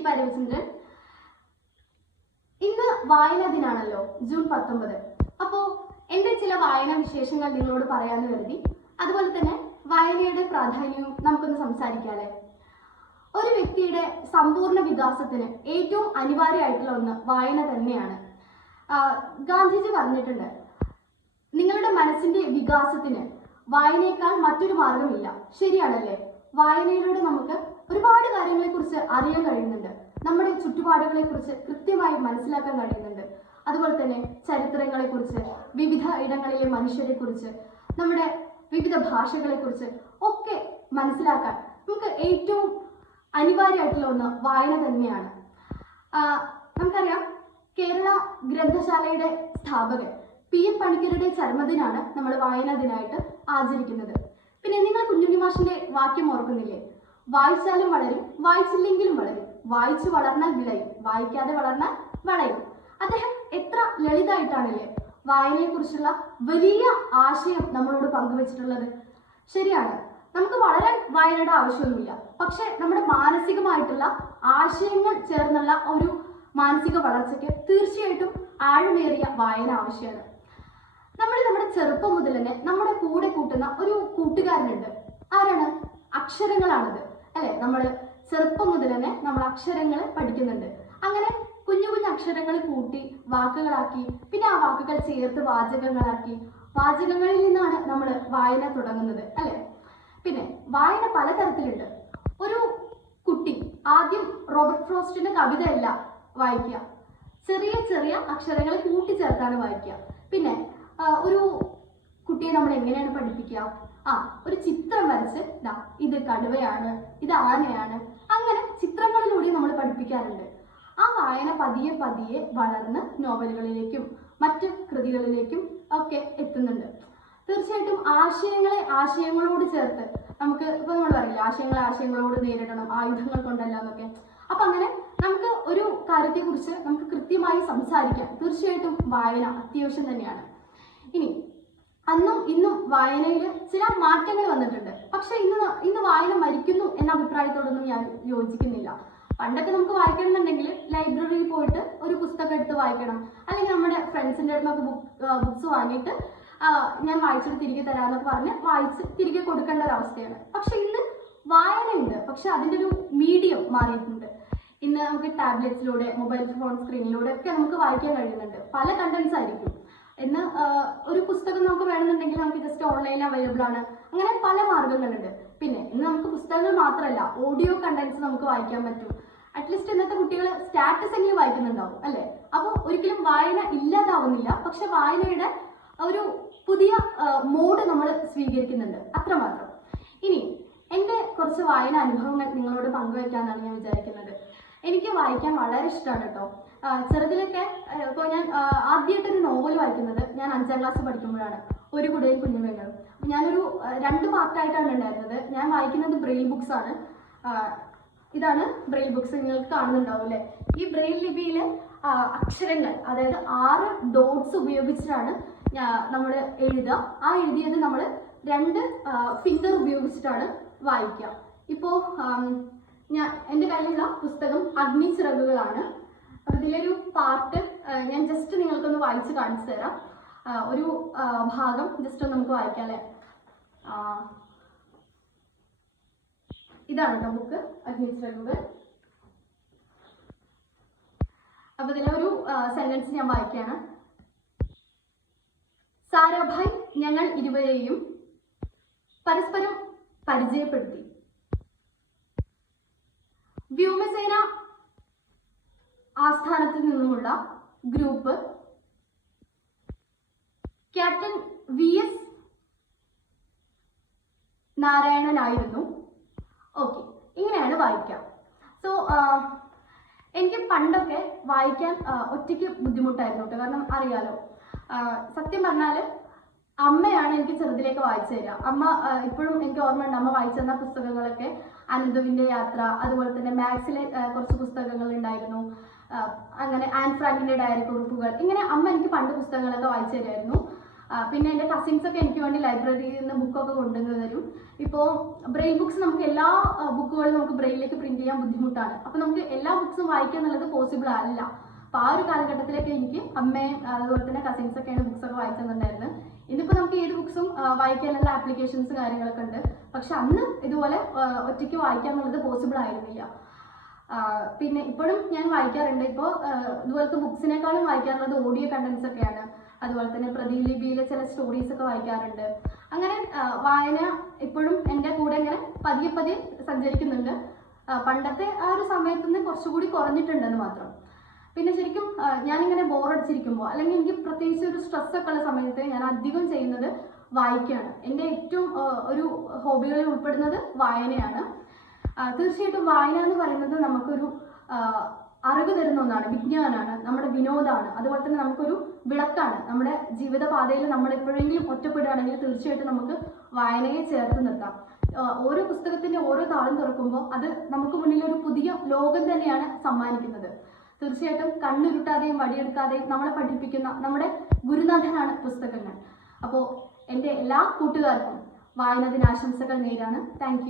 ശില്പ രവിചന്ദ്രൻ ഇന്ന് വായനാ ദിനാണല്ലോ ജൂൺ പത്തൊമ്പത്. അപ്പോ എന്റെ ചില വായനാ വിശേഷങ്ങൾ നിങ്ങളോട് പറയാന്ന് കരുതി. അതുപോലെ തന്നെ വായനയുടെ പ്രാധാന്യവും നമുക്കൊന്ന് സംസാരിക്കാല്ലേ ഒരു വ്യക്തിയുടെ സമ്പൂർണ വികാസത്തിന് ഏറ്റവും അനിവാര്യമായിട്ടുള്ള ഒന്ന് വായന തന്നെയാണ്. ഗാന്ധിജി പറഞ്ഞിട്ടുണ്ട് നിങ്ങളുടെ മനസ്സിന്റെ വികാസത്തിന് വായനയേക്കാൾ മറ്റൊരു മാർഗമില്ല. ശരിയാണല്ലേ? വായനയിലൂടെ നമുക്ക് ഒരുപാട് കാര്യങ്ങളെ കുറിച്ച് അറിയാൻ കഴിയുന്നുണ്ട്. നമ്മുടെ ചുറ്റുപാടുകളെ കുറിച്ച് കൃത്യമായി മനസ്സിലാക്കാൻ കഴിയുന്നുണ്ട്. അതുപോലെ തന്നെ ചരിത്രങ്ങളെ കുറിച്ച് വിവിധ ഇടങ്ങളിലെ മനുഷ്യരെ കുറിച്ച് നമ്മുടെ വിവിധ ഭാഷകളെ കുറിച്ച് ഒക്കെ മനസ്സിലാക്കാൻ നമുക്ക് ഏറ്റവും അനിവാര്യമായിട്ടുള്ള ഒന്ന് വായന തന്നെയാണ്. നമുക്കറിയാം കേരള ഗ്രന്ഥശാലയുടെ സ്ഥാപകൻ പി എം പണിക്കരുടെ ചരമദിനാണ് നമ്മൾ വായനാ ദിനമായിട്ട് ആചരിക്കുന്നത്. പിന്നെ നിങ്ങൾ കുഞ്ഞുണ്ണി മാഷിന്റെ വാക്യം ഓർക്കുന്നില്ലേ? വായിച്ചാലും വളരും വായിച്ചില്ലെങ്കിലും വളരും. വായിച്ചു വളർന്നാൽ വിളയും വായിക്കാതെ വളർന്നാൽ വളയും. അദ്ദേഹം എത്ര ലളിതമായിട്ടാണല്ലേ വായനയെക്കുറിച്ചുള്ള വലിയ ആശയം നമ്മളോട് പങ്കുവച്ചിട്ടുള്ളത്. ശരിയാണ്. നമുക്ക് വളരാൻ വായനയുടെ ആവശ്യമൊന്നുമില്ല. പക്ഷെ നമ്മുടെ മാനസികമായിട്ടുള്ള ആശയങ്ങൾ ചേർന്നുള്ള ഒരു മാനസിക വളർച്ചയ്ക്ക് തീർച്ചയായിട്ടും ആഴമേറിയ വായന ആവശ്യമാണ്. നമ്മൾ നമ്മുടെ ചെറുപ്പം മുതൽ തന്നെ നമ്മുടെ കൂടെ കൂട്ടുന്ന ഒരു കൂട്ടുകാരനുണ്ട്. ആരാണ്? അക്ഷരങ്ങളാണത്. അല്ലെ? നമ്മൾ ചെറുപ്പം മുതൽ തന്നെ നമ്മൾ അക്ഷരങ്ങൾ പഠിക്കുന്നുണ്ട്. അങ്ങനെ കുഞ്ഞു കുഞ്ഞു അക്ഷരങ്ങൾ കൂട്ടി വാക്കുകളാക്കി പിന്നെ ആ വാക്കുകൾ ചേർത്ത് വാചകങ്ങളാക്കി. വാചകങ്ങളിൽ നിന്നാണ് നമ്മൾ വായന തുടങ്ങുന്നത് അല്ലെ? പിന്നെ വായന പലതരത്തിലുണ്ട്. ഒരു കുട്ടി ആദ്യം റോബർട്ട് ഫ്രോസ്റ്റിന്റെ കവിതയല്ല വായിക്കുക. ചെറിയ ചെറിയ അക്ഷരങ്ങൾ കൂട്ടിച്ചേർത്താണ് വായിക്കുക. പിന്നെ ഒരു കുട്ടിയെ നമ്മൾ എങ്ങനെയാണ് പഠിപ്പിക്കുക? ആ ഒരു ചിത്രം വരച്ച് ദാ ഇത് കടുവയാണ് ഇത് ആനയാണ് അങ്ങനെ ചിത്രങ്ങളിലൂടെ നമ്മൾ പഠിപ്പിക്കാറുണ്ട്. ആ വായന പതിയെ പതിയെ വളർന്ന് നോവലുകളിലേക്കും മറ്റ് കൃതികളിലേക്കും ഒക്കെ എത്തുന്നുണ്ട്. തീർച്ചയായിട്ടും ആശയങ്ങളെ ആശയങ്ങളോട് ചേർത്ത് നമുക്ക് ഇപ്പൊ നമ്മൾ പറയില്ല ആശയങ്ങളെ ആശയങ്ങളോട് നേരിടണം ആയുധങ്ങൾ കൊണ്ടല്ല എന്നൊക്കെ. അപ്പൊ അങ്ങനെ നമുക്ക് ഒരു കാര്യത്തെ കുറിച്ച് നമുക്ക് കൃത്യമായി സംസാരിക്കാം. തീർച്ചയായിട്ടും വായന അത്യാവശ്യം തന്നെയാണ്. ഇനി അന്നും ഇന്നും വായനയിൽ ചില മാറ്റങ്ങൾ വന്നിട്ടുണ്ട്. പക്ഷെ ഇന്ന് ഇന്ന് വായന മരിക്കുന്നു എന്ന അഭിപ്രായത്തോടൊന്നും ഞാൻ യോജിക്കുന്നില്ല. പണ്ടൊക്കെ നമുക്ക് വായിക്കണമെന്നുണ്ടെങ്കിൽ ലൈബ്രറിയിൽ പോയിട്ട് ഒരു പുസ്തകം എടുത്ത് വായിക്കണം. അല്ലെങ്കിൽ നമ്മുടെ ഫ്രണ്ട്സിന്റെ അടുത്തൊക്കെ ബുക്ക് ബുക്ക്സ് വാങ്ങിയിട്ട് ഞാൻ വായിച്ചിട്ട് തിരികെ തരാമെന്നൊക്കെ പറഞ്ഞ് വായിച്ച് തിരികെ കൊടുക്കേണ്ട ഒരു അവസ്ഥയാണ്. പക്ഷെ ഇന്ന് വായനയുണ്ട്. പക്ഷെ അതിന്റെ ഒരു മീഡിയം മാറിയിട്ടുണ്ട്. ഇന്ന് നമുക്ക് ടാബ്ലറ്റ്സിലൂടെ മൊബൈൽ ഫോൺ സ്ക്രീനിലൂടെ ഒക്കെ നമുക്ക് വായിക്കാൻ കഴിയുന്നുണ്ട്. പല കണ്ടൻസ് ആയിരിക്കും. ഇന്ന് ആ, ഒരു പുസ്തകം നമുക്ക് വേണമെന്നുണ്ടെങ്കിൽ നമുക്ക് ജസ്റ്റ് ഓൺലൈനിൽ അവൈലബിൾ ആണ്. അങ്ങനെ പല മാർഗങ്ങളുണ്ട്. പിന്നെ ഇന്ന് നമുക്ക് പുസ്തകങ്ങൾ മാത്രമല്ല ഓഡിയോ കണ്ടന്റ്സ് നമുക്ക് വായിക്കാൻ പറ്റും. അറ്റ്ലീസ്റ്റ് ഇന്നത്തെ കുട്ടികൾ സ്റ്റാറ്റസ് എങ്കിലും വായിക്കുന്നുണ്ടാവും അല്ലേ? അപ്പോൾ ഒരിക്കലും വായന ഇല്ലാതാവുന്നില്ല. പക്ഷെ വായനയുടെ ഒരു പുതിയ മോഡ് നമ്മൾ സ്വീകരിക്കുന്നുണ്ട്. അത്രമാത്രം ഇനി എന്റെ കുറച്ച് വായന അനുഭവങ്ങൾ നിങ്ങളോട് പങ്കുവയ്ക്കാന്നാണ് ഞാൻ വിചാരിക്കുന്നത്. എനിക്ക് വായിക്കാൻ വളരെ ഇഷ്ടമാണ് കേട്ടോ ചെറുതിലൊക്കെ ഇപ്പോൾ ഞാൻ ആദ്യമായിട്ടൊരു നോവൽ വായിക്കുന്നത് ഞാൻ അഞ്ചാം ക്ലാസ് പഠിക്കുമ്പോഴാണ്. ഒരു കുടയും കുഞ്ഞുമേങ്ങളും ഞാനൊരു രണ്ട് പാർട്ടായിട്ടാണ് ഉണ്ടായിരുന്നത്. ഞാൻ വായിക്കുന്നത് ബ്രെയിൽ ബുക്സ് ആണ്. ഇതാണ് ബ്രെയിൽ ബുക്സ്. നിങ്ങൾക്ക് കാണുന്നുണ്ടാവും അല്ലേ ഈ ബ്രെയിൽ ലിപിയിൽ അക്ഷരങ്ങൾ അതായത് ആറ് ഡോട്ട്സ് ഉപയോഗിച്ചിട്ടാണ് നമ്മൾ എഴുതുക. ആ എഴുതിയത് നമ്മൾ രണ്ട് ഫിംഗർ ഉപയോഗിച്ചിട്ടാണ് വായിക്കുക. ഇപ്പോൾ ഞാൻ എന്റെ കയ്യിലുള്ള പുസ്തകം അഗ്നിച്ചിറകുകളാണ് അപ്പം ഇതിലൊരു പാർട്ട് ഞാൻ ജസ്റ്റ് നിങ്ങൾക്കൊന്ന് വായിച്ച് കാണിച്ചു തരാം. ഒരു ഭാഗം ജസ്റ്റ് ഒന്ന് നമുക്ക് വായിക്കാം അല്ലേ? ഇതാണ് കേട്ടോ ബുക്ക് അഗ്നിച്ചിറകുകൾ അപ്പൊ ഇതിലെ ഒരു സെന്റൻസ് ഞാൻ വായിക്കുകയാണ് സാരാഭായ് ഞങ്ങൾ ഇരുവരെയും പരസ്പരം പരിചയപ്പെടുത്തി. വ്യോമസേന ആസ്ഥാനത്ത് നിന്നുമുള്ള ഗ്രൂപ്പ് ക്യാപ്റ്റൻ വി എസ് നാരായണനായിരുന്നു. ഓക്കെ ഇങ്ങനെയാണ് വായിക്കാം സോ എനിക്ക് പണ്ടൊക്കെ വായിക്കാൻ ഒറ്റയ്ക്ക് ബുദ്ധിമുട്ടായിരുന്നു കേട്ടോ. കാരണം അറിയാലോ. സത്യം പറഞ്ഞാൽ അമ്മയാണ് എനിക്ക് ചെറുതിലേക്ക് വായിച്ചു തരിക. അമ്മ ഇപ്പോഴും എനിക്ക് ഓർമ്മയുണ്ട് അമ്മ വായിച്ചു തന്ന പുസ്തകങ്ങളൊക്കെ അനന്തുവിന്റെ യാത്ര അതുപോലെ തന്നെ മാത്സിലെ കുറച്ച് പുസ്തകങ്ങൾ ഉണ്ടായിരുന്നു അങ്ങനെ ആൻ ഫ്രാങ്കിന്റെ ഡയറി കുറിപ്പുകൾ. ഇങ്ങനെ അമ്മ എനിക്ക് പണ്ട് പുസ്തകങ്ങളൊക്കെ വായിച്ചു തരുമായിരുന്നു. പിന്നെ എന്റെ കസിൻസ് ഒക്കെ എനിക്ക് വേണ്ടി ലൈബ്രറിയിൽ നിന്ന് ബുക്കൊക്കെ കൊണ്ടുവന്ന് തരും. ഇപ്പോൾ ബ്രെയിൽ ബുക്സ് നമുക്ക് എല്ലാ ബുക്കുകളും നമുക്ക് ബ്രെയിലേക്ക് പ്രിന്റ് ചെയ്യാൻ ബുദ്ധിമുട്ടാണ്. അപ്പോൾ നമുക്ക് എല്ലാ ബുക്സും വായിക്കുക പോസിബിൾ അല്ല. അപ്പോൾ ആ ഒരു കാലഘട്ടത്തിലൊക്കെ എനിക്ക് അമ്മയും അതുപോലെ തന്നെ കസിൻസ് ഒക്കെയാണ് ബുക്സ് ഒക്കെ വായിക്കുന്നുണ്ടായിരുന്നത് ഇന്നിപ്പോൾ നമുക്ക് ഏത് ബുക്സും വായിക്കാനുള്ള ആപ്ലിക്കേഷൻസ് കാര്യങ്ങളൊക്കെ ഉണ്ട്. പക്ഷെ അന്ന് ഇതുപോലെ ഒറ്റയ്ക്ക് വായിക്കാൻ ഉള്ളത് പോസിബിൾ ആയിരുന്നില്ല പിന്നെ ഇപ്പോഴും ഞാൻ വായിക്കാറുണ്ട്. ഇപ്പോൾ ഇതുപോലത്തെ ബുക്സിനേക്കാളും വായിക്കാറുള്ളത് ഓഡിയോ കണ്ടന്റ്സ് ഒക്കെയാണ്. അതുപോലെ തന്നെ പ്രതിലിപിയിലെ ചില സ്റ്റോറീസ് ഒക്കെ വായിക്കാറുണ്ട്. അങ്ങനെ വായന ഇപ്പോഴും എന്റെ കൂടെ ഇങ്ങനെ പതിയെ പതിയെ സഞ്ചരിക്കുന്നുണ്ട്. പണ്ടത്തെ ആ ഒരു സമയത്ത് നിന്ന് കുറച്ചുകൂടി കുറഞ്ഞിട്ടുണ്ടെന്ന് മാത്രം. പിന്നെ ശരിക്കും ഞാനിങ്ങനെ ബോറടിച്ചിരിക്കുമ്പോൾ അല്ലെങ്കിൽ എനിക്ക് പ്രത്യേകിച്ച് ഒരു സ്ട്രെസ് ഒക്കെ ഉള്ള സമയത്ത് ഞാൻ അധികം ചെയ്യുന്നത് വായിക്കുകയാണ്. എന്റെ ഏറ്റവും ഒരു ഹോബികളിൽ ഉൾപ്പെടുന്നത് വായനയാണ്. തീർച്ചയായിട്ടും വായന എന്ന് പറയുന്നത് നമുക്കൊരു അറിവ് തരുന്ന ഒന്നാണ്. വിജ്ഞാനാണ് നമ്മുടെ വിനോദമാണ് അതുപോലെ തന്നെ നമുക്കൊരു വിളക്കാണ്. നമ്മുടെ ജീവിതപാതയിൽ നമ്മൾ എപ്പോഴെങ്കിലും ഒറ്റപ്പെടുകയാണെങ്കിൽ തീർച്ചയായിട്ടും നമുക്ക് വായനയെ ചേർത്ത് നിർത്താം. ഓരോ പുസ്തകത്തിന്റെ ഓരോ താളും തുറക്കുമ്പോൾ അത് നമുക്ക് മുന്നിൽ ഒരു പുതിയ ലോകം തന്നെയാണ് സമ്മാനിക്കുന്നത്. തീർച്ചയായിട്ടും കണ്ണുരുട്ടാതെയും വടിയെടുക്കാതെയും നമ്മളെ പഠിപ്പിക്കുന്ന നമ്മുടെ ഗുരുനാഥനാണ് പുസ്തകങ്ങൾ. അപ്പോൾ എന്റെ എല്ലാ കൂട്ടുകാർക്കും വായന ദിനാശംസകൾ നേരാണ്. താങ്ക്